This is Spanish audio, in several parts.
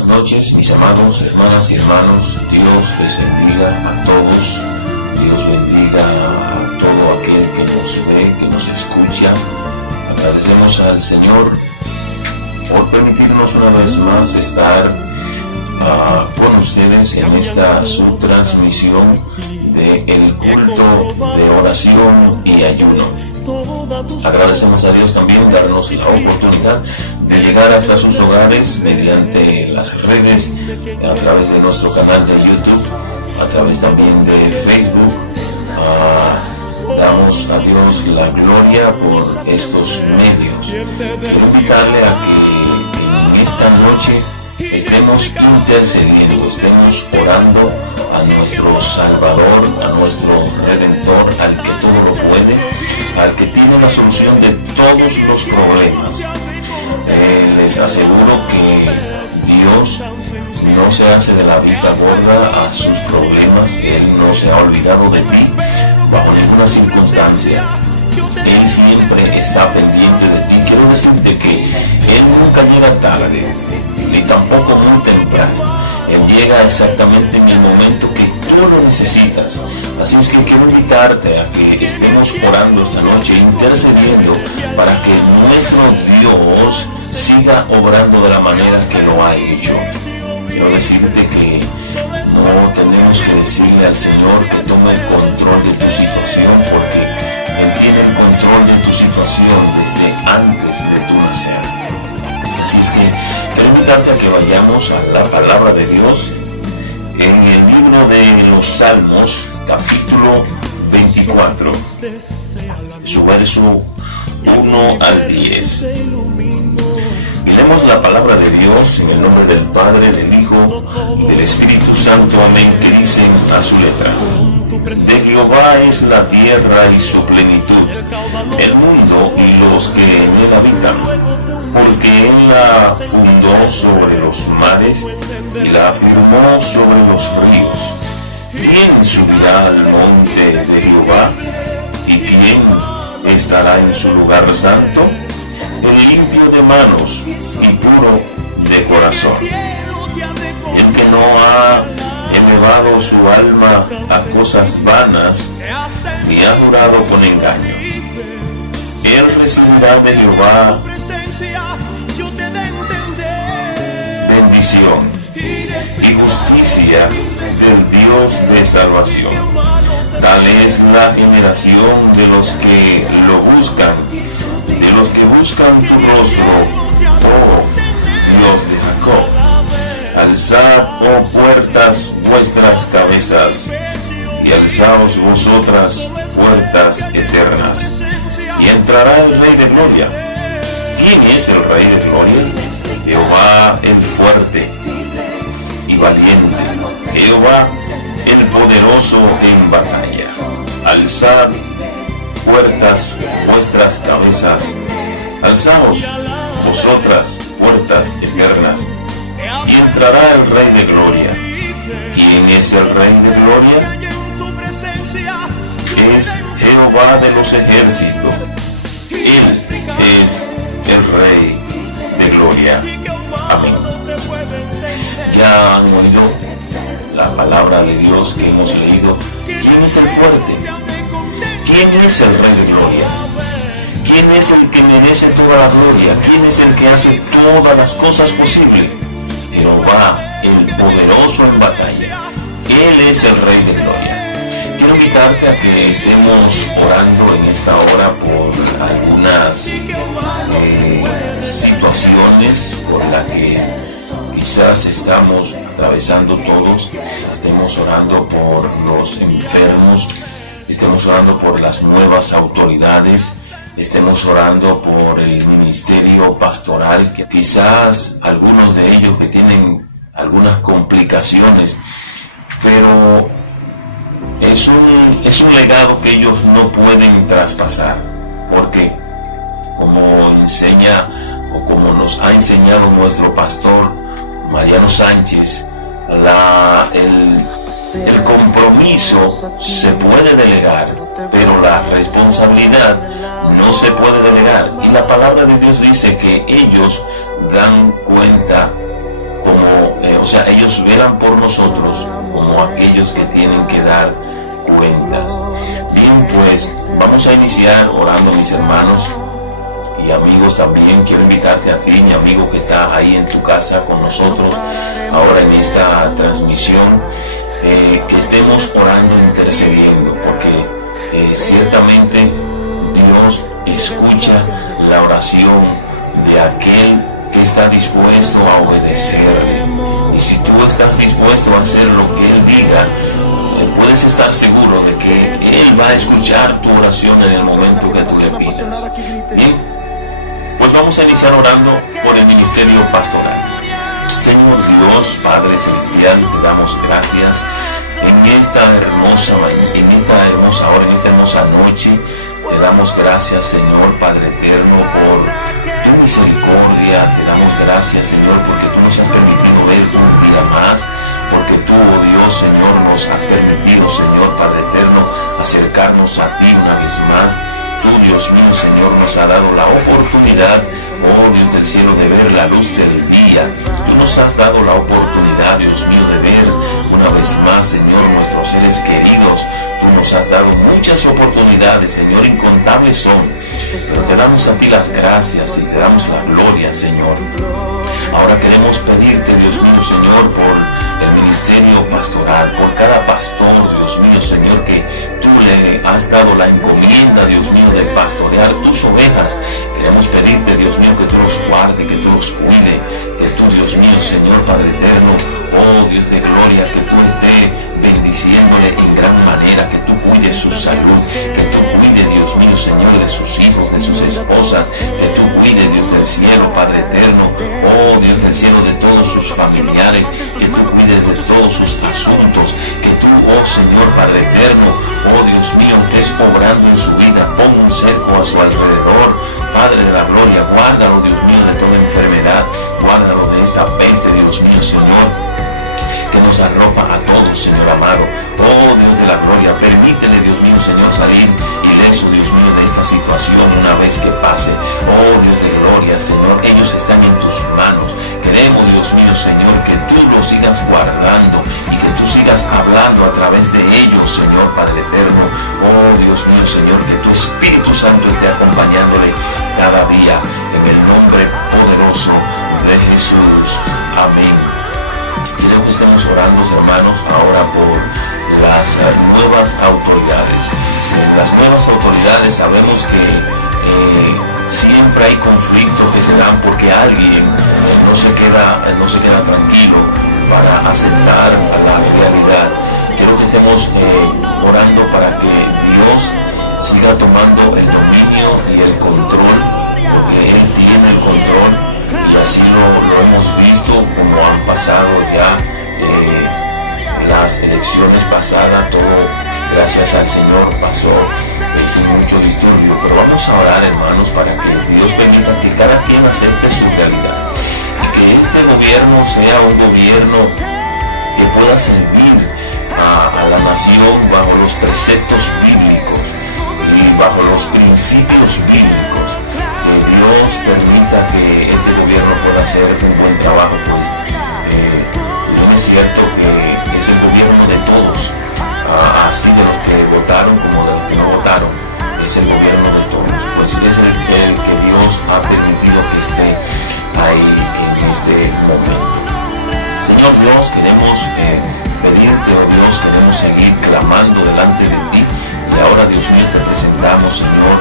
buenas noches, mis amados, hermanas y hermanos. Dios les bendiga a todos. Dios bendiga a todo aquel que nos ve, que nos escucha. Agradecemos al Señor por permitirnos una vez más estar con ustedes en esta subtransmisión del culto de oración y ayuno. Agradecemos a Dios también darnos la oportunidad de llegar hasta sus hogares mediante las redes, a través de nuestro canal de YouTube, a través también de Facebook. Damos a Dios la gloria por estos medios. Quiero invitarle a que en esta noche estemos intercediendo, estemos orando a nuestro Salvador, a nuestro Redentor, al que todo lo puede, al que tiene la solución de todos los problemas. Les aseguro que Dios no se hace de la vista gorda a sus problemas. Él no se ha olvidado de ti bajo ninguna circunstancia. Él siempre está pendiente de ti. Quiero decirte que Él nunca llega tarde, ni tampoco muy temprano. Él llega exactamente en el momento que tú lo necesitas. Así es que quiero invitarte a que estemos orando esta noche, intercediendo para que nuestro Dios siga obrando de la manera que lo ha hecho. Quiero decirte que no tenemos que decirle al Señor que tome el control de tu situación, porque Él tiene el control de tu situación desde antes de tu nacer. Así es que quiero invitarte a que vayamos a la palabra de Dios en el libro de los Salmos, capítulo 24, su verso 1 al 10. Y leemos la palabra de Dios en el nombre del Padre, del Hijo, del Espíritu Santo. Amén, que dicen a su letra: de Jehová es la tierra y su plenitud, el mundo y los que en él habitan, porque Él la fundó sobre los mares y la afirmó sobre los ríos. ¿Quién subirá al monte de Jehová? ¿Y quién estará en su lugar santo? El limpio de manos y puro de corazón, el que no ha elevado su alma a cosas vanas, ni ha jurado con engaño. Él recibirá de Jehová bendición y justicia del Dios de salvación. Tal es la generación de los que lo buscan, de los que buscan tu rostro, oh Dios de Jacob. Alzad, oh puertas, vuestras cabezas, y alzaos vosotras, puertas eternas, y entrará el Rey de Gloria. ¿Quién es el Rey de Gloria? Jehová el fuerte y valiente, Jehová el poderoso en batalla. Alzad, puertas, vuestras cabezas, alzaos vosotras, puertas eternas, y entrará el Rey de Gloria. ¿Quién es el Rey de Gloria? Es Jehová de los ejércitos. Él es el Rey de Gloria. Amén. Ya han oído la palabra de Dios que hemos leído. ¿Quién es el fuerte? ¿Quién es el Rey de Gloria? ¿Quién es el que merece toda la gloria? ¿Quién es el que hace todas las cosas posibles? Jehová, el poderoso en batalla. Él es el Rey de Gloria. Quiero invitarte a que estemos orando en esta hora por algunas situaciones por las que quizás estamos atravesando todos. Estemos orando por los enfermos, estemos orando por las nuevas autoridades, estemos orando por el ministerio pastoral, que quizás algunos de ellos que tienen algunas complicaciones, pero es un legado que ellos no pueden traspasar, porque como enseña o como nos ha enseñado nuestro pastor Mariano Sánchez, el compromiso se puede delegar, pero la responsabilidad no se puede delegar. Y la palabra de Dios dice que ellos dan cuenta como sea, ellos velan por nosotros como aquellos que tienen que dar cuentas. Bien, pues vamos a iniciar orando, mis hermanos y amigos. También quiero invitarte a ti, mi amigo, que está ahí en tu casa con nosotros ahora en esta transmisión, que estemos orando, intercediendo, porque ciertamente Dios escucha la oración de aquel que está dispuesto a obedecerle. Y si tú estás dispuesto a hacer lo que Él diga, puedes estar seguro de que Él va a escuchar tu oración en el momento que tú le pidas. Bien, pues vamos a iniciar orando por el ministerio pastoral. Señor Dios, Padre Celestial, te damos gracias en esta hermosa hora, en esta hermosa noche. Te damos gracias, Señor Padre Eterno, por tu misericordia. Te damos gracias, Señor, porque tú nos has permitido ver un día más, porque tú, oh Dios, Señor, nos has permitido, Señor Padre Eterno, acercarnos a ti una vez más. Tú, Dios mío, Señor, nos ha dado la oportunidad, oh Dios del cielo, de ver la luz del día. Tú nos has dado la oportunidad, Dios mío, de ver una vez más, Señor, nuestros seres queridos. Tú nos has dado muchas oportunidades, Señor, incontables son. Pero te damos a ti las gracias y te damos la gloria, Señor. Ahora queremos pedirte, Dios mío, Señor, por el ministerio pastoral, por cada pastor, Dios mío, Señor, que tú le has dado la encomienda, Dios mío, de pastorear tus ovejas. Queremos pedirte, Dios mío, que tú los guarde, que tú los cuide, que tú, Dios mío, Señor Padre Eterno, oh Dios de gloria, que tú estés bendiciéndole en gran manera, que tú cuides su salud, que tú cuides, Dios mío, Señor, de sus hijos, de sus esposas, que tú cuides, Dios del cielo, Padre Eterno, oh Dios del cielo, de todos sus familiares, que tú cuides de todos sus asuntos, que tú, oh Señor Padre Eterno, oh Dios mío, estés obrando en su vida. Pon un cerco a su alrededor, Padre de la gloria. Guárdalo, Dios mío, de toda enfermedad, guárdalo de esta peste, Dios mío, Señor, que nos arropa a todos, Señor amado. Oh Dios de la gloria, permítele, Dios mío, Señor, salir ileso, Dios mío, de esta situación una vez que pase. Oh Dios de gloria, Señor, ellos están en tus manos. Queremos, Dios mío, Señor, que tú los sigas guardando y que tú sigas hablando a través de ellos, Señor Padre Eterno. Oh Dios mío, Señor, que tu Espíritu Santo esté acompañándole cada día, en el nombre poderoso de Jesús. Amén. Quiero que estemos orando, hermanos, ahora por las nuevas autoridades. Las nuevas autoridades, sabemos que siempre hay conflictos que se dan porque alguien no se queda tranquilo para aceptar la realidad. Quiero que estemos orando para que Dios siga tomando el dominio y el control, porque Él tiene el control. Y así lo hemos visto, como han pasado ya las elecciones pasadas, todo gracias al Señor pasó sin mucho disturbio. Pero vamos a orar, hermanos, para que Dios permita que cada quien acepte su realidad y que este gobierno sea un gobierno que pueda servir a la nación bajo los preceptos bíblicos y bajo los principios bíblicos. Que Dios permita que este gobierno pueda hacer un buen trabajo, pues bien es cierto que es el gobierno de todos, así de los que votaron como de los que no votaron, es el gobierno de todos, pues es el que Dios ha permitido que esté ahí en este momento. Señor Dios, queremos pedirte, oh Dios, queremos seguir clamando delante de ti, y ahora, Dios mío, te presentamos, Señor,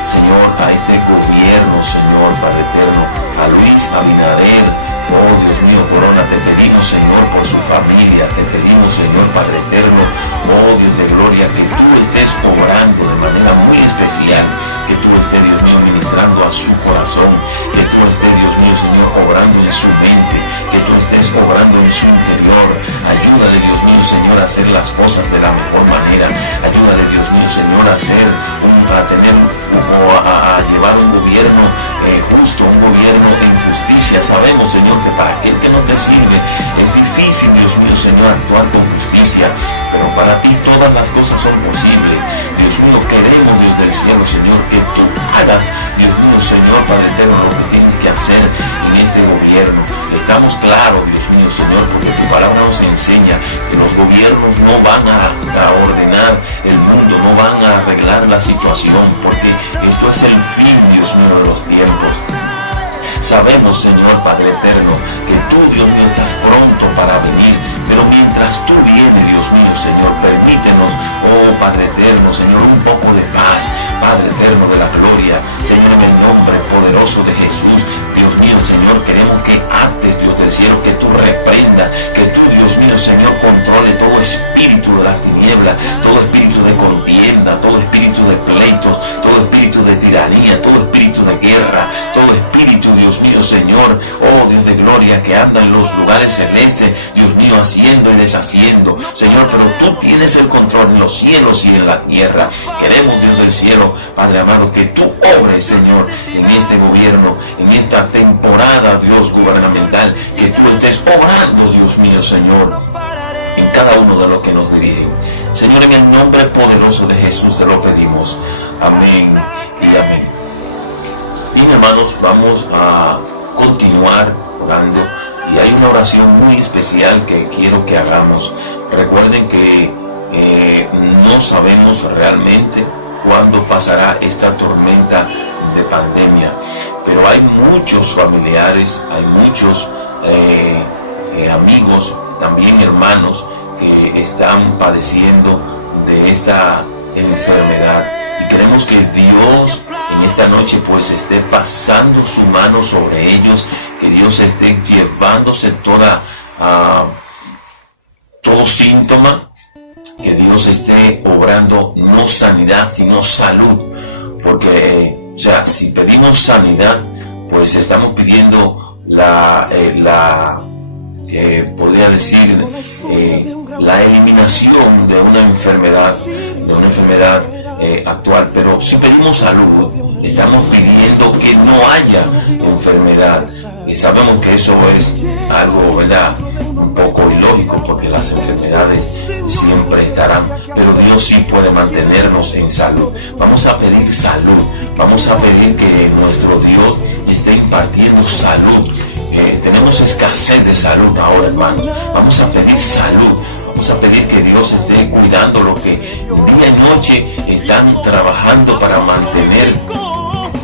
Señor, a este gobierno, Señor Padre Eterno, a Luis Abinader. Oh Dios mío, Corona, te pedimos, Señor, por su familia, te pedimos, Señor Padre Eterno, oh Dios de gloria, que tú estés obrando de manera muy especial, que tú estés, Dios mío, ministrando a su corazón, que tú estés, Dios mío, Señor, obrando en su mente, que tú estés obrando en su interior. Ayúdale, Dios mío, Señor, a hacer las cosas de la mejor manera. Ayúdale, Dios mío, Señor, a llevar un gobierno justo, un gobierno en justicia. Sabemos, Señor, que para aquel que no te sirve es difícil, Dios mío, Señor, actuar con justicia, pero para ti todas las cosas son posibles. Dios mío, queremos, Dios del cielo, Señor, que tú hagas, Dios mío, Señor, Padre eterno, lo que tienes que hacer en este gobierno. Estamos claros, Dios mío, Señor, porque tu palabra nos enseña que los gobiernos no van a ordenar el mundo, no van a arreglar la situación, porque esto es el fin, Dios mío, de los tiempos. Sabemos, Señor Padre eterno, que tú, Dios mío, estás pronto para venir, pero mientras tú vienes, Dios mío, Señor, permítenos, oh Padre eterno, Señor, un poco de paz, Padre eterno de la gloria, Señor, en el nombre poderoso de Jesús. Dios mío, Señor, queremos que antes, Dios del cielo, que tú reprenda, que tú, Dios mío, Señor, controle todo espíritu de las tinieblas, todo espíritu de contienda, todo espíritu de pleitos, todo espíritu de tiranía, todo espíritu de guerra, todo espíritu, Dios mío, Señor, oh Dios de gloria, que anda en los lugares celestes, Dios mío, haciendo y deshaciendo, Señor, pero tú tienes el control en los cielos y en la tierra. Queremos, Dios del cielo, Padre amado, que tú obres, Señor, en este gobierno, en esta temporada, Dios, gubernamental, que tú estés obrando, Dios mío, Señor, en cada uno de los que nos dirigen. Señor, en el nombre poderoso de Jesús te lo pedimos. Amén y amén. Bien, hermanos, vamos a continuar orando y hay una oración muy especial que quiero que hagamos. Recuerden que no sabemos realmente cuándo pasará esta tormenta de pandemia, pero hay muchos familiares, hay muchos amigos, también hermanos que están padeciendo de esta enfermedad, y queremos que Dios en esta noche pues esté pasando su mano sobre ellos, que Dios esté llevándose todo síntoma, que Dios esté obrando no sanidad sino salud, porque o sea, si pedimos sanidad, pues estamos pidiendo podría decir la eliminación de una enfermedad actual. Pero si pedimos salud, estamos pidiendo que no haya enfermedad. Y sabemos que eso es algo, ¿verdad?, un poco ilógico, porque las enfermedades siempre estarán, pero Dios sí puede mantenernos en salud. Vamos a pedir salud, vamos a pedir que nuestro Dios esté impartiendo salud. Tenemos escasez de salud ahora, hermano. Vamos a pedir salud. Vamos a pedir que Dios esté cuidando lo que día y noche están trabajando para mantener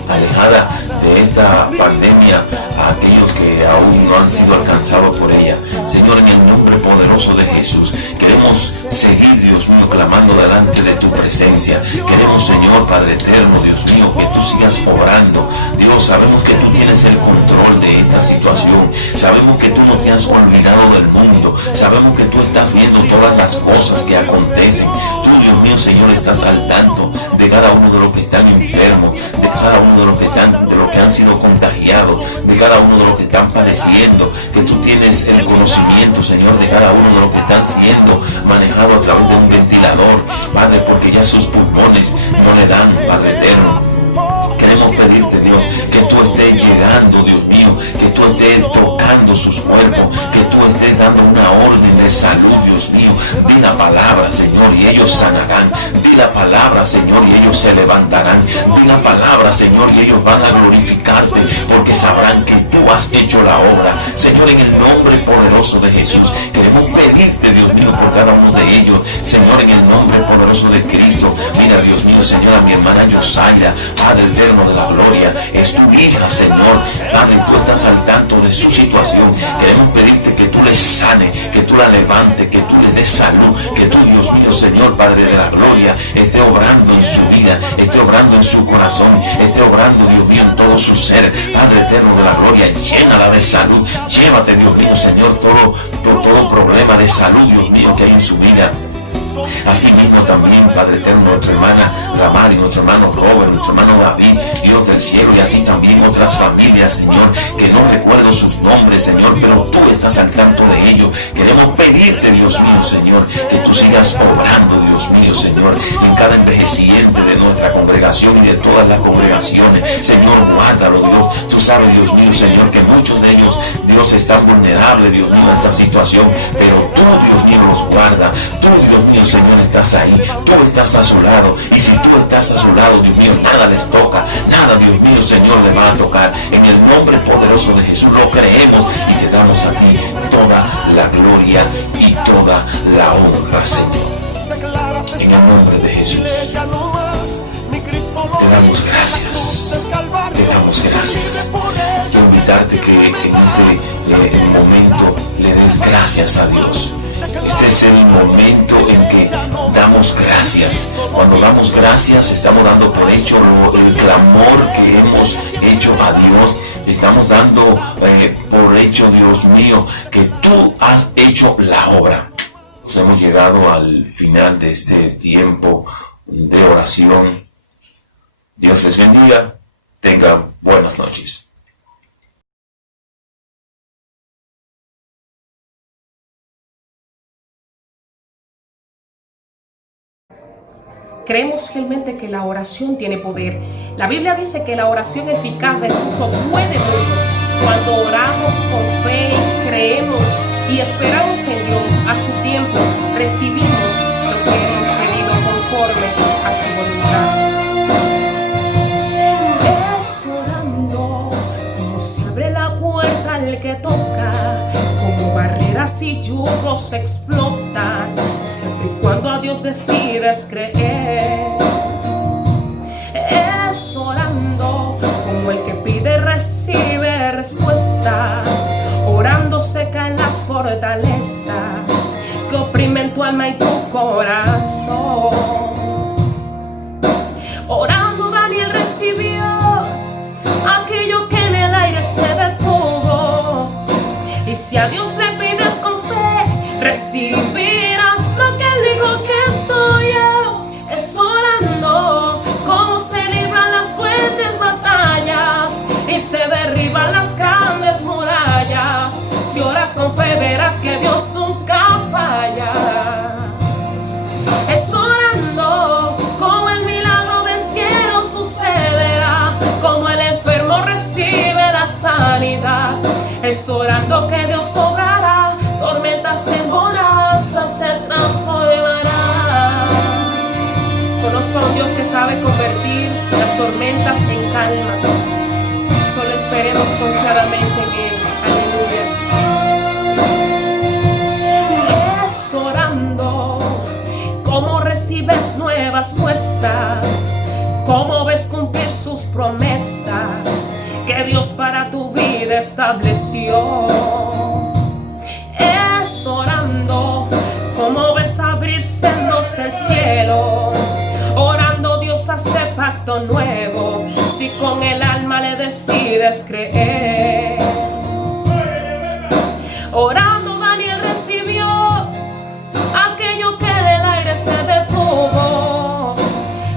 alejada de esta pandemia a aquellos que aún no han sido alcanzados por ella. Señor, en el nombre poderoso de Jesús, queremos seguir, Dios mío, clamando delante de tu presencia. Queremos, Señor Padre eterno, Dios mío, que tú sigas obrando. Dios, sabemos que tú tienes el control de esta situación. Sabemos que tú no te has olvidado del mundo. Sabemos que tú estás viendo todas las cosas que acontecen. Tú, Dios mío, Señor, estás al tanto de cada uno de los que están enfermos, de cada uno de los que han sido contagiados, de cada uno de los que están padeciendo, que tú tienes el conocimiento, Señor, de cada uno de los que están siendo manejados a través de un ventilador, Padre, porque ya sus pulmones no le dan, Padre eterno. Queremos pedirte, Dios, que tú estés llegando, Dios mío, que tú estés tocando sus cuerpos, que tú estés dando una orden de salud, Dios mío. Di la palabra, Señor, y ellos sanarán. Di la palabra, Señor, y ellos se levantarán. Di la palabra, Señor, y ellos van a glorificarte, porque sabrán que tú has hecho la obra. Señor, en el nombre poderoso de Jesús, queremos pedirte, Dios mío, por cada uno de ellos. Señor, en el nombre poderoso de Cristo, mira, Dios mío, Señor, a mi hermana Yosaira, Padre eterno de la gloria, es tu hija, Señor. Padre, tú estás al tanto de su situación. Queremos pedirte que tú le sane, que tú la levantes, que tú le des salud, que tú, Dios mío, Señor, Padre de la gloria, esté obrando en su vida, esté obrando en su corazón, esté obrando, Dios mío, en todo su ser. Padre eterno de la gloria, llénala de salud. Llévate, Dios mío, Señor, todo problema de salud, Dios mío, que hay en su vida. Así mismo también, Padre eterno, nuestra hermana Ramari, nuestro hermano Robert, nuestro hermano David, Dios del cielo, y así también otras familias, Señor, que no recuerdo sus nombres, Señor, pero tú estás al tanto de ellos. Queremos pedirte, Dios mío, Señor, que tú sigas obrando, Dios mío, Señor, en cada envejeciente de nuestra congregación y de todas las congregaciones. Señor, guárdalo, Dios. Tú sabes, Dios mío, Señor, que muchos de ellos, Dios Dios, están vulnerables, Dios mío, a esta situación, pero tú, Dios mío, los guarda. Tú, Dios mío, Señor, estás ahí. Tú estás a su lado. Y si tú estás a su lado, Dios mío, nada les toca. Nada, Dios mío, Señor, les va a tocar. En el nombre poderoso de Jesús lo creemos y te damos a ti toda la gloria y toda la honra, Señor. En el nombre de Jesús. Te damos gracias. Te damos gracias. Quiero invitarte que en este momento le des gracias a Dios. Este es el momento en que damos gracias. Cuando damos gracias, estamos dando por hecho el clamor que hemos hecho a Dios. Estamos dando por hecho, Dios mío, que tú has hecho la obra. Nos hemos llegado al final de este tiempo de oración. Dios les bendiga. Tengan buenas noches. Creemos fielmente que la oración tiene poder. La Biblia dice que la oración eficaz del justo puede mucho. Cuando oramos con fe, creemos y esperamos en Dios, a su tiempo recibimos lo que hemos pedido conforme a su voluntad. Es orando como se abre la puerta al que toca, como barreras y yugos explotan, siempre y cuando a Dios decides creer. Es orando como el que pide recibe respuesta, orando se caen las fortalezas que oprimen tu alma y tu corazón. Orando Daniel recibió aquello que en el aire se detuvo, y si a Dios le pides con fe, recibirás lo que Él dijo que estoy yo. Es orando como se libran las fuertes batallas y se derriban las grandes murallas. Si oras con fe, verás que Dios nunca falla. Es orando como el milagro del cielo sucederá, como el enfermo recibe la sanidad. Es orando que Dios obrará, tormentas en bonanzas se transformarán. Conozco a un Dios que sabe convertir las tormentas en calma. Solo esperemos confiadamente en Él. Aleluya. Es orando cómo recibes nuevas fuerzas, cómo ves cumplir sus promesas que Dios para tu vida estableció. Es orando cómo ves abrir sendos el cielo, orando Dios hace pacto nuevo, si con el alma le decides creer. Orando Daniel recibió aquello que en el aire se detuvo,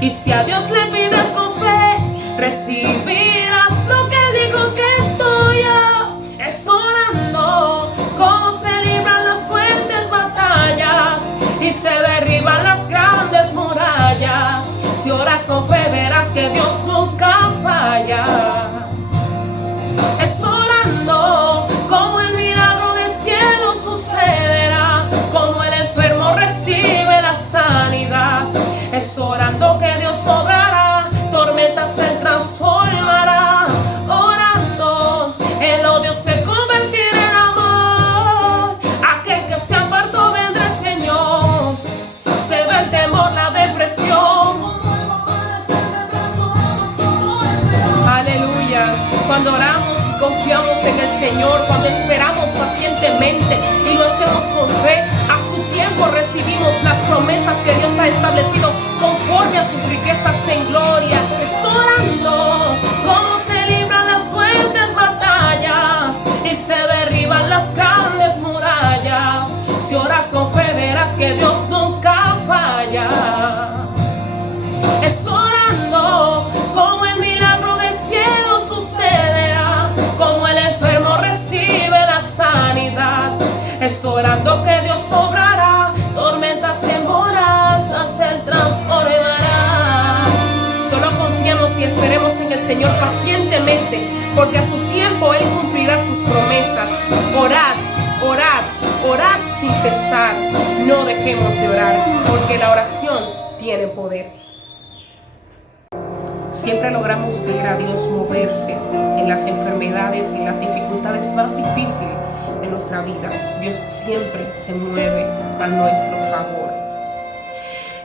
y si a Dios le pides con fe, recibirás lo que Él dijo que estoy yo. Es orando cómo se libran las fuertes batallas y se derriban las grandes murallas. Si oras con fe, verás que Dios nunca falla. Es orando como el milagro del cielo sucederá, como el enfermo recibe la sanidad. Es orando que Dios obrará, tormentas se transformará. Orando, el odio se convertirá en amor. Aquel que se apartó vendrá el Señor. Se va el temor, la depresión. Aleluya. Cuando oramos y confiamos en el Señor, cuando esperamos pacientemente y lo hacemos con fe, a su tiempo recibimos las promesas que Dios ha establecido conforme a sus riquezas en gloria. Es orando cómo se libran las fuertes batallas y se derriban las grandes murallas. Si oras con fe, verás que Dios nunca falla. Es orando como el milagro del cielo sucederá, como el enfermo recibe la sanidad. Es orando que Dios obrará, tormentas en bonanzas Él transformará. Solo confiemos y esperemos en el al Señor pacientemente, porque a su tiempo Él cumplirá sus promesas. Orad, orad, orad sin cesar. No dejemos de orar, porque la oración tiene poder. Siempre logramos ver a Dios moverse en las enfermedades y en las dificultades más difíciles de nuestra vida. Dios siempre se mueve a nuestro favor.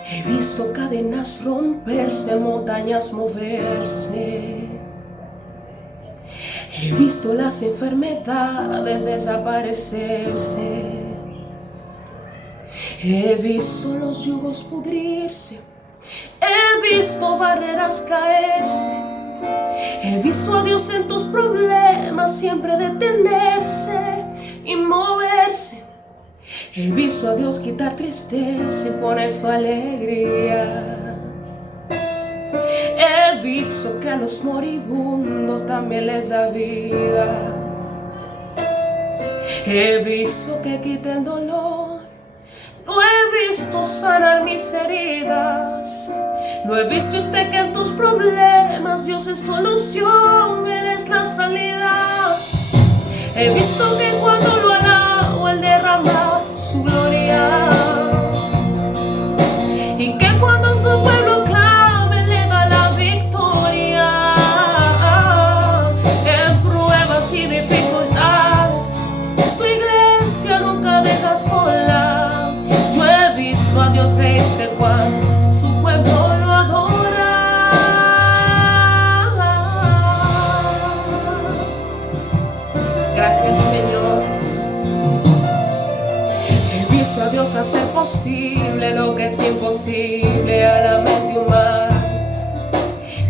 He visto cadenas romperse, montañas moverse. He visto las enfermedades desaparecerse. He visto los yugos pudrirse. He visto barreras caerse. He visto a Dios en tus problemas siempre detenerse y moverse. He visto a Dios quitar tristeza y poner su alegría. He visto que a los moribundos también les da vida. He visto que quita el dolor. Lo he visto sanar mis heridas. Lo he visto y sé que en tus problemas Dios es solución, Él es la salida. He visto que cuando lo alabo Él derrama su gloria, y que cuando su pueblo clama Él le da la victoria. En pruebas y dificultades su iglesia nunca deja sola. Yo he visto a Dios reírse cuando su pueblo lo adora. Gracias, Señor. He visto a Dios hacer posible lo que es imposible a la mente humana.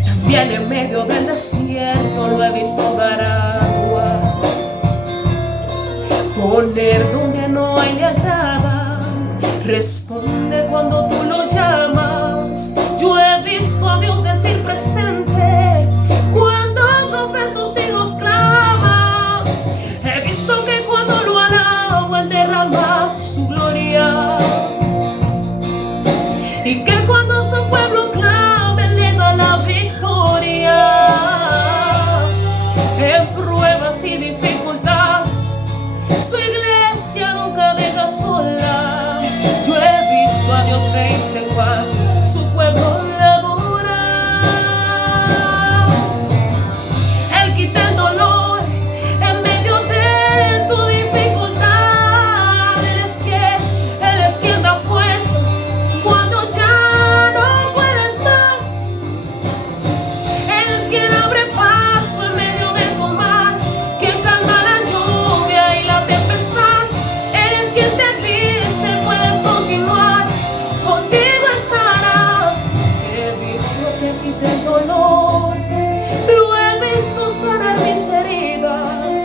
También en medio del desierto lo he visto dar agua. Poner donde no hay le agrada. Responde cuando tú lo llamas. Yo he visto a Dios decir presente cuando con sus hijos clama. He visto que cuando lo alabo Él derrama su gloria, y que cuando su pueblo clama Él le da la victoria. En pruebas y dificultades su iglesia nunca deja sola. Yo he visto a Dios reírse cuando su pueblo le adora. Él quita el dolor en medio de tu dificultad. Él es quien da fuerzas cuando ya no puedes más. Él es quien abre paso en medio de tu mar, quien calma la lluvia y la tempestad. Él es quien te dice puedes continuar, contigo estará. He visto que quita el dolor, lo he visto sanar mis heridas.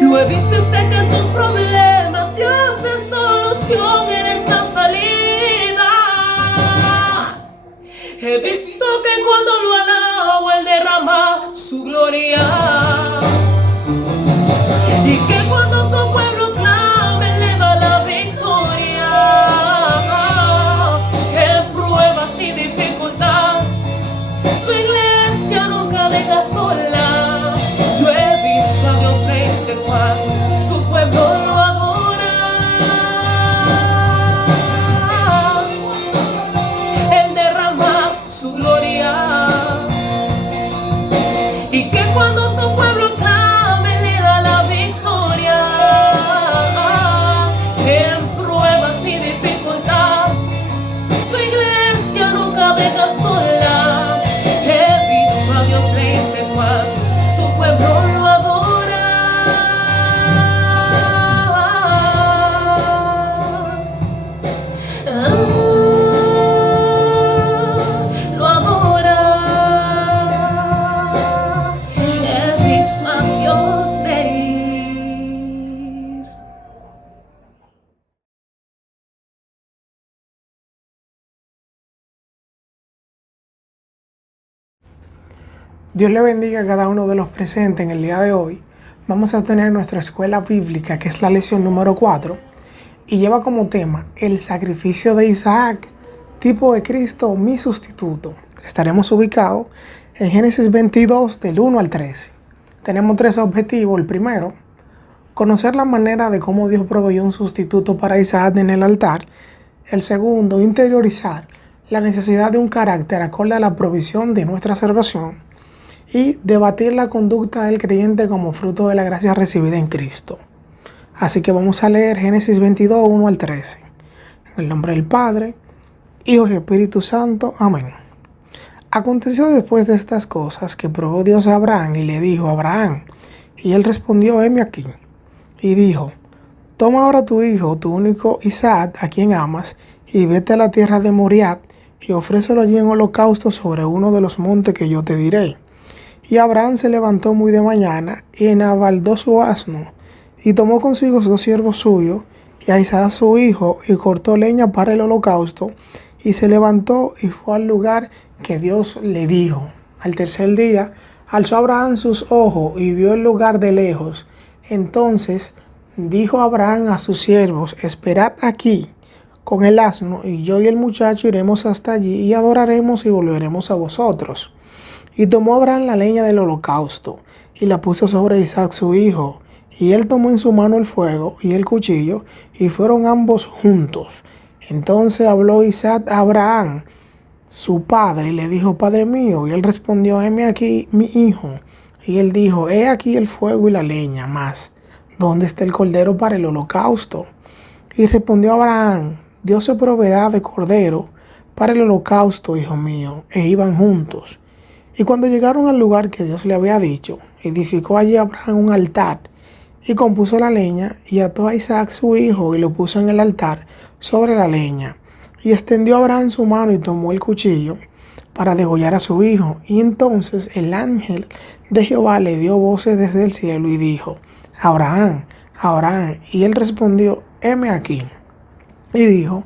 Lo he visto y sé que en tus problemas Dios es solución, eres la salida. He visto que cuando lo alabo Él derrama su gloria, y que cuando su pueblo clame Él le da la victoria. En pruebas y dificultades su iglesia nunca deja sola. Yo he visto a Dios reírse cuando su pueblo lo adora. Él derrama su gloria, y que cuando su pueblo clame le da la victoria. En pruebas y dificultades su iglesia nunca deja sola. He visto a Dios reírse cuando su pueblo lo adora. Lo adora. He visto a Dios reír. Dios le bendiga a cada uno de los presentes en el día de hoy. Vamos a tener nuestra escuela bíblica, que es la lección número 4, y lleva como tema el sacrificio de Isaac, tipo de Cristo, mi sustituto. Estaremos ubicados en Génesis 22 del 1 al 13. Tenemos 3 objetivos. El primero, conocer la manera de cómo Dios proveyó un sustituto para Isaac en el altar. El segundo, interiorizar la necesidad de un carácter acorde a la provisión de nuestra salvación. Y debatir la conducta del creyente como fruto de la gracia recibida en Cristo. Así que vamos a leer Génesis 22, 1 al 13. En el nombre del Padre, Hijo y Espíritu Santo. Amén. Aconteció después de estas cosas que probó Dios a Abraham y le dijo: Abraham. Y él respondió: heme aquí. Y dijo: toma ahora tu hijo, tu único Isaac, a quien amas, y vete a la tierra de Moriah, y ofrécelo allí en holocausto sobre uno de los montes que yo te diré. Y Abraham se levantó muy de mañana, y enabaldó su asno, y tomó consigo 2 siervos suyos, y a Isaac su hijo, y cortó leña para el holocausto, y se levantó y fue al lugar que Dios le dijo. Al tercer día, alzó Abraham sus ojos y vio el lugar de lejos. Entonces dijo Abraham a sus siervos: esperad aquí con el asno, y yo y el muchacho iremos hasta allí, y adoraremos y volveremos a vosotros. Y tomó Abraham la leña del holocausto, y la puso sobre Isaac su hijo, y él tomó en su mano el fuego y el cuchillo, y fueron ambos juntos. Entonces habló Isaac a Abraham, su padre, y le dijo: Padre mío. Y él respondió: heme aquí, mi hijo. Y él dijo: he aquí el fuego y la leña, mas ¿dónde está el cordero para el holocausto? Y respondió Abraham: Dios se proveerá de cordero para el holocausto, hijo mío. E iban juntos. Y cuando llegaron al lugar que Dios le había dicho, edificó allí Abraham un altar, y compuso la leña, y ató a Isaac su hijo, y lo puso en el altar sobre la leña. Y extendió Abraham su mano y tomó el cuchillo para degollar a su hijo. Y entonces el ángel de Jehová le dio voces desde el cielo y dijo: Abraham, Abraham. Y él respondió: heme aquí. Y dijo: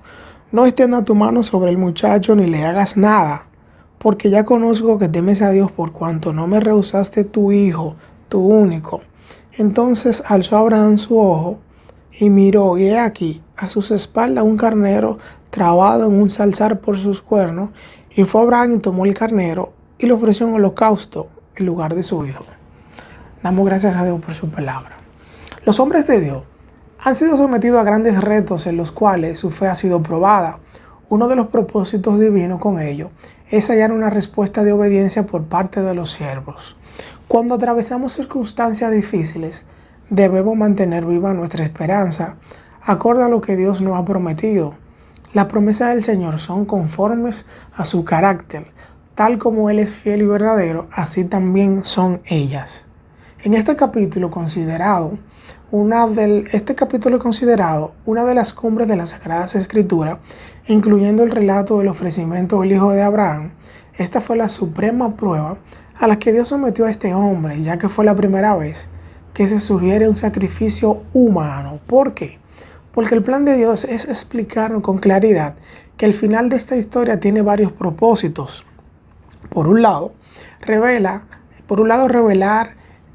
no extienda tu mano sobre el muchacho ni le hagas nada, porque ya conozco que temes a Dios por cuanto no me rehusaste tu hijo, tu único. Entonces alzó Abraham su ojo y miró, y he aquí a sus espaldas un carnero trabado en un salzar por sus cuernos. Y fue Abraham y tomó el carnero y lo ofreció en holocausto en lugar de su hijo. Damos gracias a Dios por su palabra. Los hombres de Dios han sido sometidos a grandes retos en los cuales su fe ha sido probada. Uno de los propósitos divinos con ello es hallar una respuesta de obediencia por parte de los siervos. Cuando atravesamos circunstancias difíciles, debemos mantener viva nuestra esperanza, acorde a lo que Dios nos ha prometido. Las promesas del Señor son conformes a su carácter. Tal como Él es fiel y verdadero, así también son ellas. En este capítulo considerado una de las cumbres de las Sagradas Escrituras, incluyendo el relato del ofrecimiento del hijo de Abraham. Esta fue la suprema prueba a la que Dios sometió a este hombre, ya que fue la primera vez que se sugiere un sacrificio humano. ¿Por qué? Porque el plan de Dios es explicarnos con claridad que el final de esta historia tiene varios propósitos. Por un lado, revelar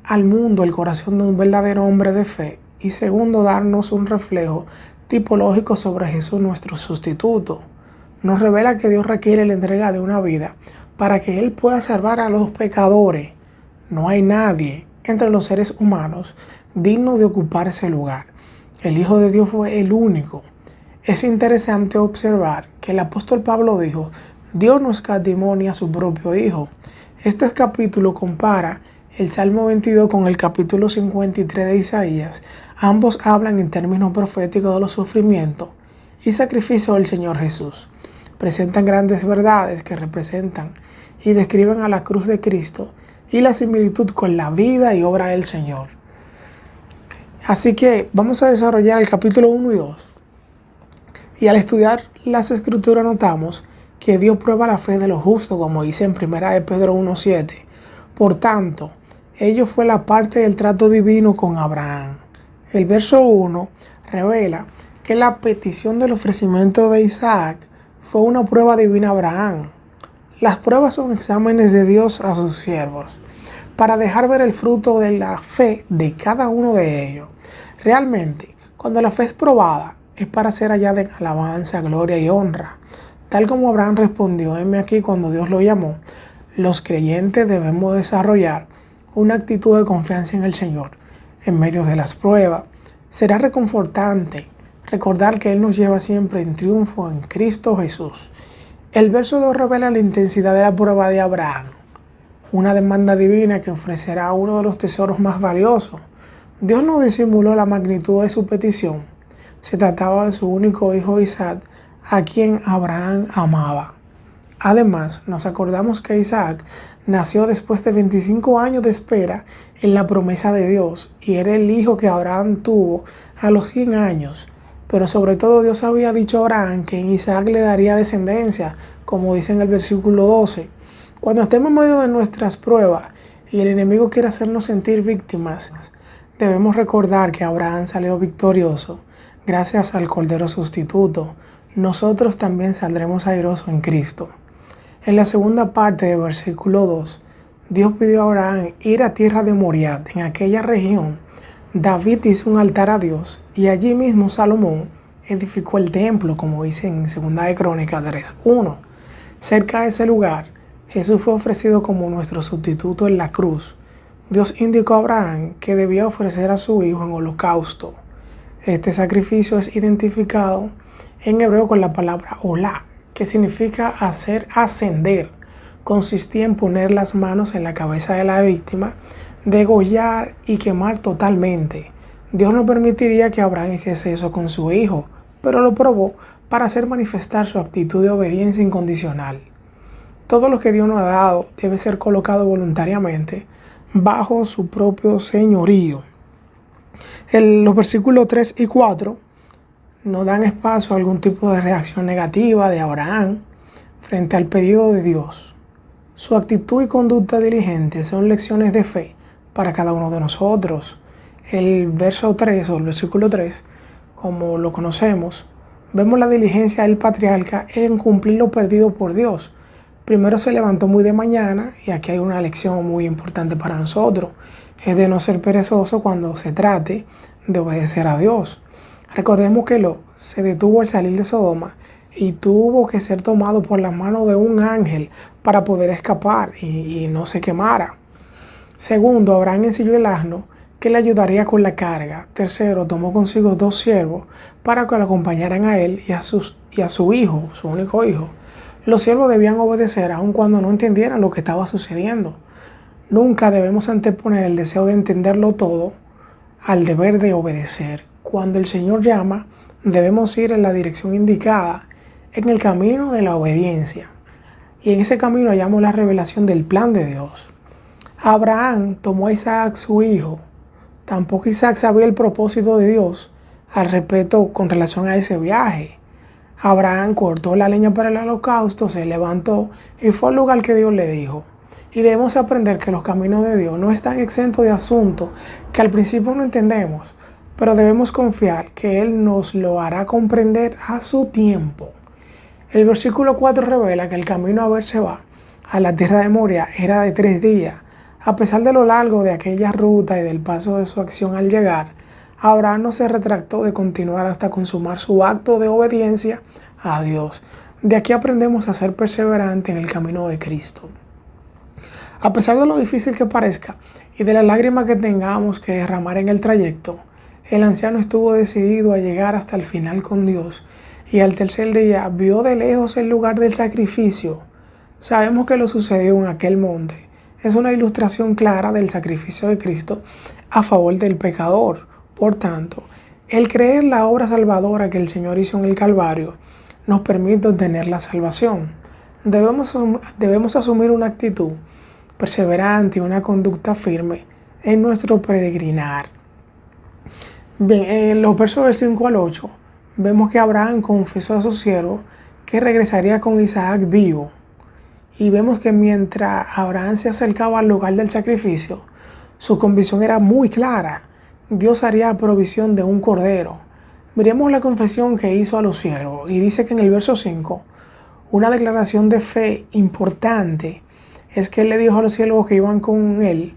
al mundo el corazón de un verdadero hombre de fe, y segundo, darnos un reflejo tipológico sobre Jesús, nuestro sustituto. Nos revela que Dios requiere la entrega de una vida para que Él pueda salvar a los pecadores. No hay nadie entre los seres humanos digno de ocupar ese lugar. El Hijo de Dios fue el único. Es interesante observar que el apóstol Pablo dijo: Dios no escatimó ni a su propio Hijo. Este capítulo compara el Salmo 22 con el capítulo 53 de Isaías. Ambos hablan en términos proféticos de los sufrimientos y sacrificio del Señor Jesús. Presentan grandes verdades que representan y describen a la cruz de Cristo y la similitud con la vida y obra del Señor. Así que vamos a desarrollar el capítulo 1 y 2. Y al estudiar las Escrituras notamos que Dios prueba la fe de los justos, como dice en 1 Pedro 1:7. Por tanto, ello fue la parte del trato divino con Abraham. El verso 1 revela que la petición del ofrecimiento de Isaac fue una prueba divina a Abraham. Las pruebas son exámenes de Dios a sus siervos, para dejar ver el fruto de la fe de cada uno de ellos. Realmente, cuando la fe es probada, es para ser hallada en alabanza, gloria y honra. Tal como Abraham respondió: heme aquí, cuando Dios lo llamó, Los creyentes debemos desarrollar una actitud de confianza en el Señor en medio de las pruebas. Será reconfortante recordar que Él nos lleva siempre en triunfo en Cristo Jesús. El verso 2 revela la intensidad de la prueba de Abraham, una demanda divina que ofrecerá uno de los tesoros más valiosos. Dios no disimuló la magnitud de su petición. Se trataba de su único hijo Isaac, a quien Abraham amaba. Además, nos acordamos que Isaac nació después de 25 años de espera en la promesa de Dios y era el hijo que Abraham tuvo a los 100 años. Pero sobre todo Dios había dicho a Abraham que en Isaac le daría descendencia, como dice en el versículo 12. Cuando estemos en medio de nuestras pruebas y el enemigo quiere hacernos sentir víctimas, debemos recordar que Abraham salió victorioso gracias al Cordero sustituto. Nosotros también saldremos airosos en Cristo. En la segunda parte del versículo 2, Dios pidió a Abraham ir a tierra de Moriah. En aquella región, David hizo un altar a Dios y allí mismo Salomón edificó el templo, como dice en 2 de Crónicas 3:1. Cerca de ese lugar, Jesús fue ofrecido como nuestro sustituto en la cruz. Dios indicó a Abraham que debía ofrecer a su hijo en holocausto. Este sacrificio es identificado en hebreo con la palabra olá, que significa hacer ascender. Consistía en poner las manos en la cabeza de la víctima, degollar y quemar totalmente. Dios no permitiría que Abraham hiciese eso con su hijo, pero lo probó para hacer manifestar su actitud de obediencia incondicional. Todo lo que Dios nos ha dado debe ser colocado voluntariamente bajo su propio señorío. Los versículos 3 y 4 no dan espacio a algún tipo de reacción negativa de Abraham frente al pedido de Dios. Su actitud y conducta diligente son lecciones de fe para cada uno de nosotros. El verso 3 o el versículo 3, como lo conocemos, vemos la diligencia del patriarca en cumplir lo pedido por Dios. Primero se levantó muy de mañana, y aquí hay una lección muy importante para nosotros, es de no ser perezoso cuando se trate de obedecer a Dios. Recordemos que Lot se detuvo al salir de Sodoma y tuvo que ser tomado por la mano de un ángel para poder escapar y no se quemara. Segundo, Abraham ensilló el asno que le ayudaría con la carga. Tercero, tomó consigo 2 siervos para que lo acompañaran a él y a su hijo, su único hijo. Los siervos debían obedecer aun cuando no entendieran lo que estaba sucediendo. Nunca debemos anteponer el deseo de entenderlo todo al deber de obedecer. Cuando el Señor llama, debemos ir en la dirección indicada, en el camino de la obediencia. Y en ese camino hallamos la revelación del plan de Dios. Abraham tomó a Isaac, su hijo. Tampoco Isaac sabía el propósito de Dios al respecto con relación a ese viaje. Abraham cortó la leña para el holocausto, se levantó y fue al lugar que Dios le dijo. Y debemos aprender que los caminos de Dios no están exentos de asuntos que al principio no entendemos, pero debemos confiar que Él nos lo hará comprender a su tiempo. El versículo 4 revela que el camino a Berseba, a la tierra de Moria, era de 3 días. A pesar de lo largo de aquella ruta y del paso de su acción al llegar, Abraham no se retractó de continuar hasta consumar su acto de obediencia a Dios. De aquí aprendemos a ser perseverantes en el camino de Cristo. A pesar de lo difícil que parezca y de las lágrimas que tengamos que derramar en el trayecto, el anciano estuvo decidido a llegar hasta el final con Dios y al tercer día vio de lejos el lugar del sacrificio. Sabemos que lo sucedió en aquel monte. Es una ilustración clara del sacrificio de Cristo a favor del pecador. Por tanto, el creer la obra salvadora que el Señor hizo en el Calvario nos permite obtener la salvación. Debemos asumir una actitud perseverante y una conducta firme en nuestro peregrinar. Bien, en los versos del 5 al 8 vemos que Abraham confesó a su siervo que regresaría con Isaac vivo. Y vemos que mientras Abraham se acercaba al lugar del sacrificio, su convicción era muy clara. Dios haría provisión de un cordero. Miremos la confesión que hizo a los siervos. Y dice que en el verso 5, una declaración de fe importante es que él le dijo a los siervos que iban con él,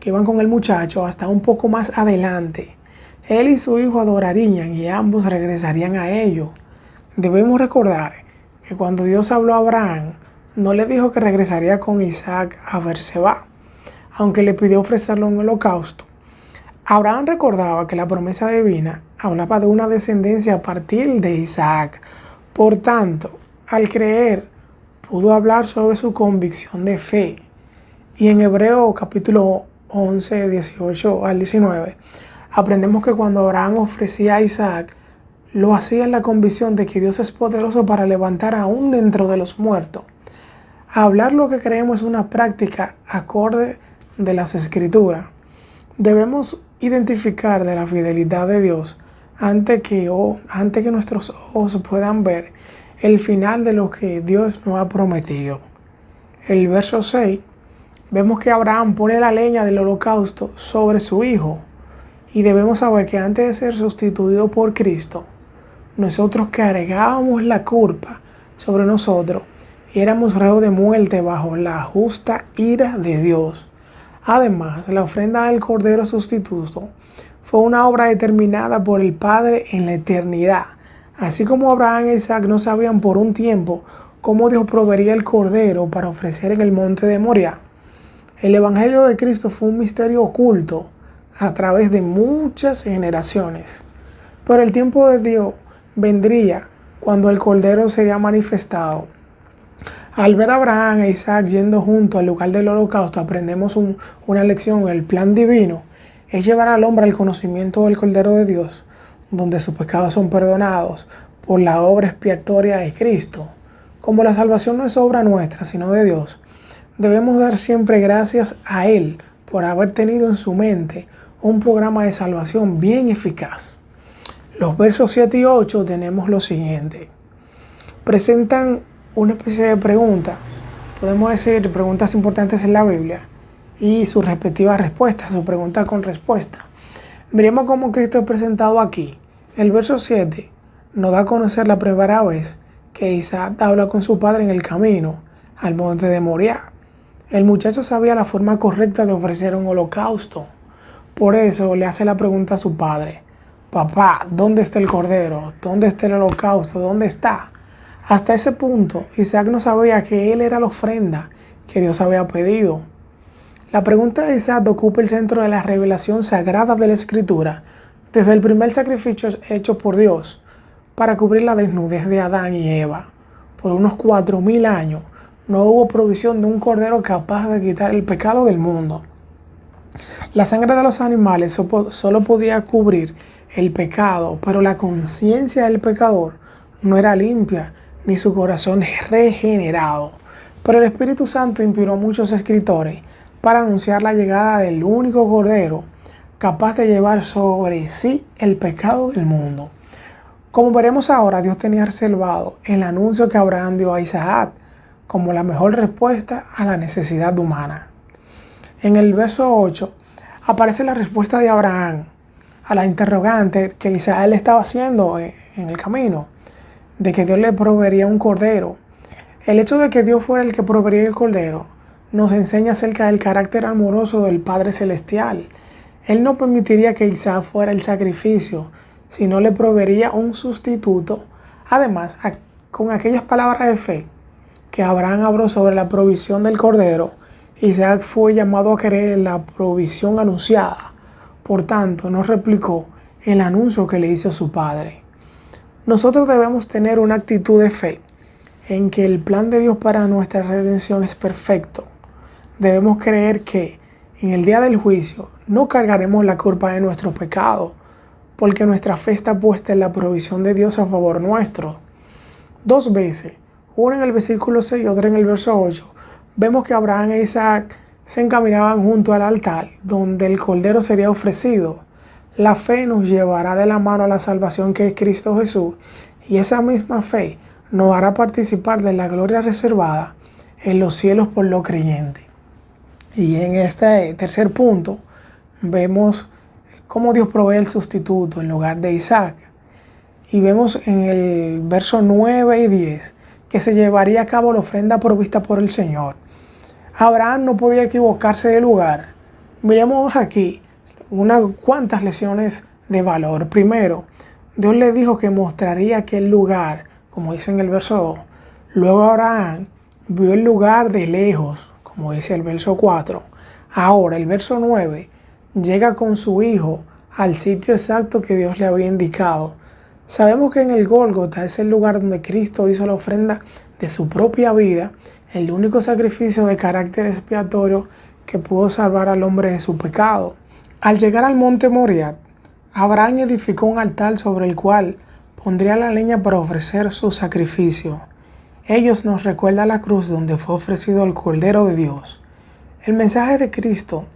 que iban con el muchacho hasta un poco más adelante. Él y su hijo adorarían y ambos regresarían a ellos. Debemos recordar que cuando Dios habló a Abraham, no le dijo que regresaría con Isaac a Berseba, aunque le pidió ofrecerlo en holocausto. Abraham recordaba que la promesa divina hablaba de una descendencia a partir de Isaac. Por tanto, al creer, pudo hablar sobre su convicción de fe. Y en Hebreo capítulo 11, 18 al 19, aprendemos que cuando Abraham ofrecía a Isaac, lo hacía en la convicción de que Dios es poderoso para levantar aún dentro de los muertos. Hablar lo que creemos es una práctica acorde de las Escrituras. Debemos identificar de la fidelidad de Dios antes que nuestros ojos puedan ver el final de lo que Dios nos ha prometido. El verso 6, vemos que Abraham pone la leña del holocausto sobre su hijo. Y debemos saber que antes de ser sustituido por Cristo, nosotros cargábamos la culpa sobre nosotros y éramos reos de muerte bajo la justa ira de Dios. Además, la ofrenda del Cordero sustituto fue una obra determinada por el Padre en la eternidad. Así como Abraham e Isaac no sabían por un tiempo cómo Dios proveería el Cordero para ofrecer en el monte de Moriah. El Evangelio de Cristo fue un misterio oculto a través de muchas generaciones. Pero el tiempo de Dios vendría cuando el Cordero sería manifestado. Al ver a Abraham e Isaac yendo juntos al lugar del holocausto, aprendemos una lección. El plan divino es llevar al hombre al conocimiento del Cordero de Dios, donde sus pecados son perdonados por la obra expiatoria de Cristo. Como la salvación no es obra nuestra, sino de Dios, debemos dar siempre gracias a Él por haber tenido en su mente un programa de salvación bien eficaz. Los versos 7 y 8 tenemos lo siguiente. Presentan una especie de pregunta, podemos decir preguntas importantes en la Biblia y sus respectivas respuestas, su pregunta con respuesta. Miremos cómo Cristo es presentado aquí. El verso 7 nos da a conocer la primera vez que Isaac habla con su padre en el camino al monte de Moriah. El muchacho sabía la forma correcta de ofrecer un holocausto. Por eso le hace la pregunta a su padre: papá, ¿dónde está el cordero? ¿Dónde está el holocausto? ¿Dónde está? Hasta ese punto, Isaac no sabía que él era la ofrenda que Dios había pedido. La pregunta de Isaac ocupa el centro de la revelación sagrada de la Escritura, desde el primer sacrificio hecho por Dios para cubrir la desnudez de Adán y Eva. Por unos 4,000 años no hubo provisión de un cordero capaz de quitar el pecado del mundo. La sangre de los animales solo podía cubrir el pecado, pero la conciencia del pecador no era limpia, ni su corazón regenerado. Pero el Espíritu Santo inspiró a muchos escritores para anunciar la llegada del único Cordero capaz de llevar sobre sí el pecado del mundo. Como veremos ahora, Dios tenía reservado el anuncio que Abraham dio a Isaac como la mejor respuesta a la necesidad humana. En el verso 8 aparece la respuesta de Abraham a la interrogante que Isaac le estaba haciendo en el camino, de que Dios le proveería un cordero. El hecho de que Dios fuera el que proveería el cordero nos enseña acerca del carácter amoroso del Padre Celestial. Él no permitiría que Isaac fuera el sacrificio, sino le proveería un sustituto. Además, con aquellas palabras de fe que Abraham habló sobre la provisión del cordero, Isaac fue llamado a creer en la provisión anunciada. Por tanto, no replicó el anuncio que le hizo su padre. Nosotros debemos tener una actitud de fe en que el plan de Dios para nuestra redención es perfecto. Debemos creer que en el día del juicio no cargaremos la culpa de nuestros pecados, porque nuestra fe está puesta en la provisión de Dios a favor nuestro. 2 veces, una en el versículo 6 y otra en el verso 8, vemos que Abraham e Isaac se encaminaban junto al altar donde el cordero sería ofrecido. La fe nos llevará de la mano a la salvación que es Cristo Jesús, y esa misma fe nos hará participar de la gloria reservada en los cielos por los creyentes. Y en este tercer punto vemos cómo Dios provee el sustituto en lugar de Isaac. Y vemos en el verso 9 y 10 que se llevaría a cabo la ofrenda provista por el Señor. Abraham no podía equivocarse de lugar. Miremos aquí unas cuantas lecciones de valor. Primero, Dios le dijo que mostraría aquel lugar, como dice en el verso 2. Luego Abraham vio el lugar de lejos, como dice el verso 4. Ahora, el verso 9, llega con su hijo al sitio exacto que Dios le había indicado. Sabemos que en el Gólgota es el lugar donde Cristo hizo la ofrenda de su propia vida, el único sacrificio de carácter expiatorio que pudo salvar al hombre de su pecado. Al llegar al monte Moriah, Abraham edificó un altar sobre el cual pondría la leña para ofrecer su sacrificio. Ellos nos recuerdan la cruz donde fue ofrecido el Cordero de Dios. El mensaje de Cristo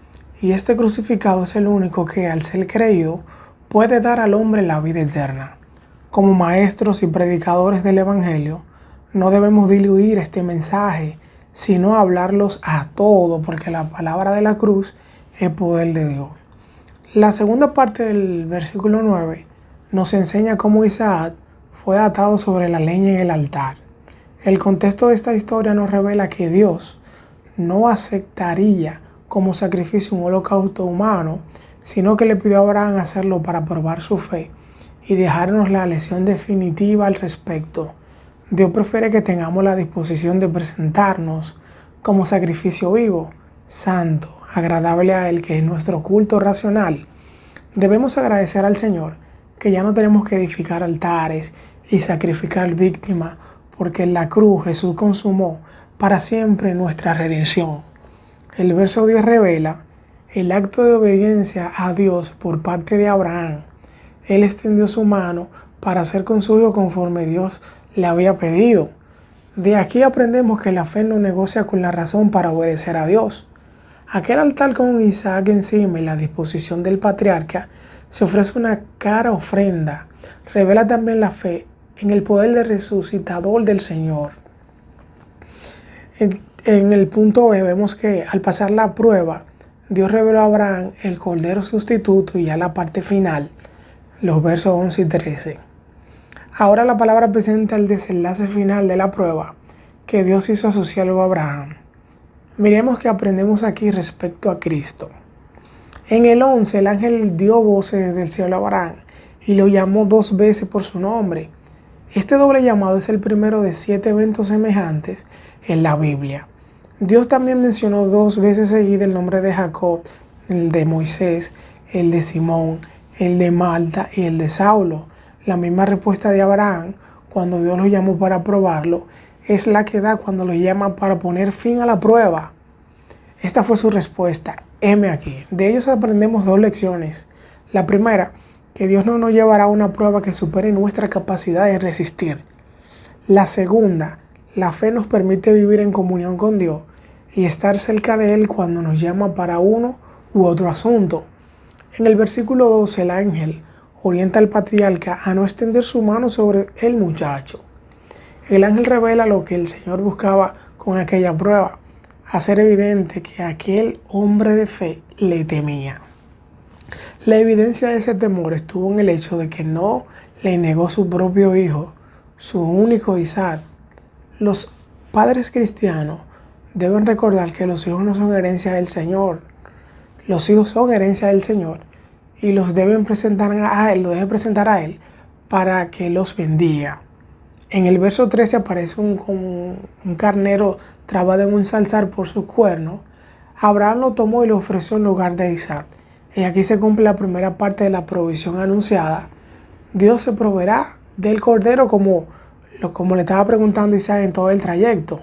y este crucificado es el único que, al ser creído, puede dar al hombre la vida eterna. Como maestros y predicadores del Evangelio, no debemos diluir este mensaje, sino hablarlos a todos, porque la palabra de la cruz es poder de Dios. La segunda parte del versículo 9 nos enseña cómo Isaac fue atado sobre la leña en el altar. El contexto de esta historia nos revela que Dios no aceptaría como sacrificio un holocausto humano, sino que le pidió a Abraham hacerlo para probar su fe y dejarnos la lección definitiva al respecto. Dios prefiere que tengamos la disposición de presentarnos como sacrificio vivo, santo, agradable a Él, que es nuestro culto racional. Debemos agradecer al Señor que ya no tenemos que edificar altares y sacrificar víctimas, porque en la cruz Jesús consumó para siempre nuestra redención. El verso 10 revela el acto de obediencia a Dios por parte de Abraham. Él extendió su mano para hacer con su hijo conforme Dios le había pedido. De aquí aprendemos que la fe no negocia con la razón para obedecer a Dios. Aquel altar con Isaac encima y la disposición del patriarca se ofrece una cara ofrenda. Revela también la fe en el poder del resucitador del Señor. En el punto B vemos que al pasar la prueba, Dios reveló a Abraham el Cordero sustituto, y ya la parte final, los versos 11 y 13. Ahora la palabra presenta el desenlace final de la prueba que Dios hizo a su siervo Abraham. Miremos que aprendemos aquí respecto a Cristo. En el 11, el ángel dio voces desde el cielo a Abraham y lo llamó 2 veces por su nombre. Este doble llamado es el primero de 7 eventos semejantes en la Biblia. Dios también mencionó 2 veces seguidas el nombre de Jacob, el de Moisés, el de Simón, el de Malta y el de Saulo. La misma respuesta de Abraham cuando Dios lo llamó para probarlo es la que da cuando lo llama para poner fin a la prueba. Esta fue su respuesta. Heme aquí. De ellos aprendemos 2 lecciones. La primera, que Dios no nos llevará a una prueba que supere nuestra capacidad de resistir. La segunda, la fe nos permite vivir en comunión con Dios y estar cerca de Él cuando nos llama para uno u otro asunto. En el versículo 12, el ángel orienta al patriarca a no extender su mano sobre el muchacho. El ángel revela lo que el Señor buscaba con aquella prueba, hacer evidente que aquel hombre de fe le temía. La evidencia de ese temor estuvo en el hecho de que no le negó su propio hijo, su único Isaac. Los padres cristianos deben recordar que los hijos no son herencia del Señor. Los hijos son herencia del Señor y los deben presentar a Él, lo debe presentar a Él para que los bendiga. En el verso 13 aparece un carnero trabado en un zarzal por su cuerno. Abraham lo tomó y lo ofreció en lugar de Isaac. Y aquí se cumple la primera parte de la provisión anunciada. Dios se proveerá del cordero como le estaba preguntando Isaac en todo el trayecto.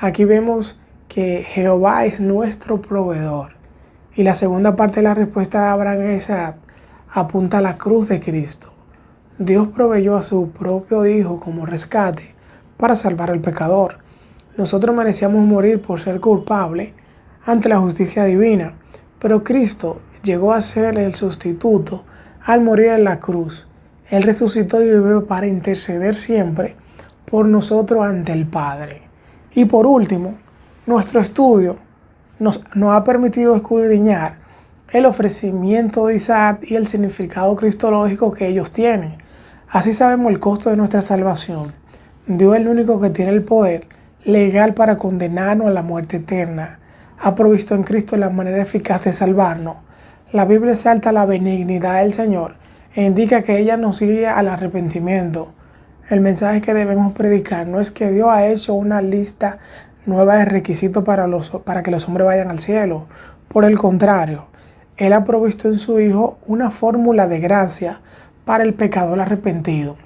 Aquí vemos que Jehová es nuestro proveedor. Y la segunda parte de la respuesta de Abraham a Isaac apunta a la cruz de Cristo. Dios proveyó a su propio Hijo como rescate para salvar al pecador. Nosotros merecíamos morir por ser culpables ante la justicia divina, pero Cristo llegó a ser el sustituto al morir en la cruz. Él resucitó y vive para interceder siempre por nosotros ante el Padre. Y por último, nuestro estudio nos ha permitido escudriñar el ofrecimiento de Isaac y el significado cristológico que ellos tienen. Así sabemos el costo de nuestra salvación. Dios es el único que tiene el poder legal para condenarnos a la muerte eterna. Ha provisto en Cristo la manera eficaz de salvarnos. La Biblia exalta la benignidad del Señor e indica que ella nos guía al arrepentimiento. El mensaje que debemos predicar no es que Dios ha hecho una lista nueva de requisitos para que los hombres vayan al cielo. Por el contrario, Él ha provisto en su Hijo una fórmula de gracia para el pecador arrepentido.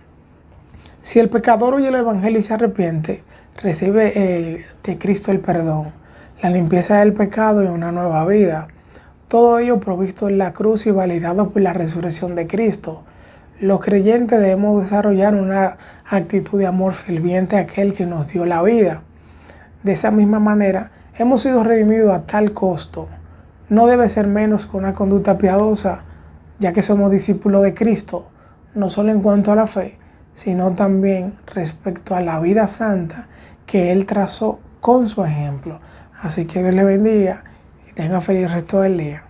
Si el pecador oye el Evangelio y se arrepiente, recibe de Cristo el perdón, la limpieza del pecado y una nueva vida. Todo ello provisto en la cruz y validado por la resurrección de Cristo. Los creyentes debemos desarrollar una actitud de amor ferviente a aquel que nos dio la vida. De esa misma manera, hemos sido redimidos a tal costo. No debe ser menos que una conducta piadosa, ya que somos discípulos de Cristo, no solo en cuanto a la fe, sino también respecto a la vida santa que Él trazó con su ejemplo. Así que Dios le bendiga y tenga feliz resto del día.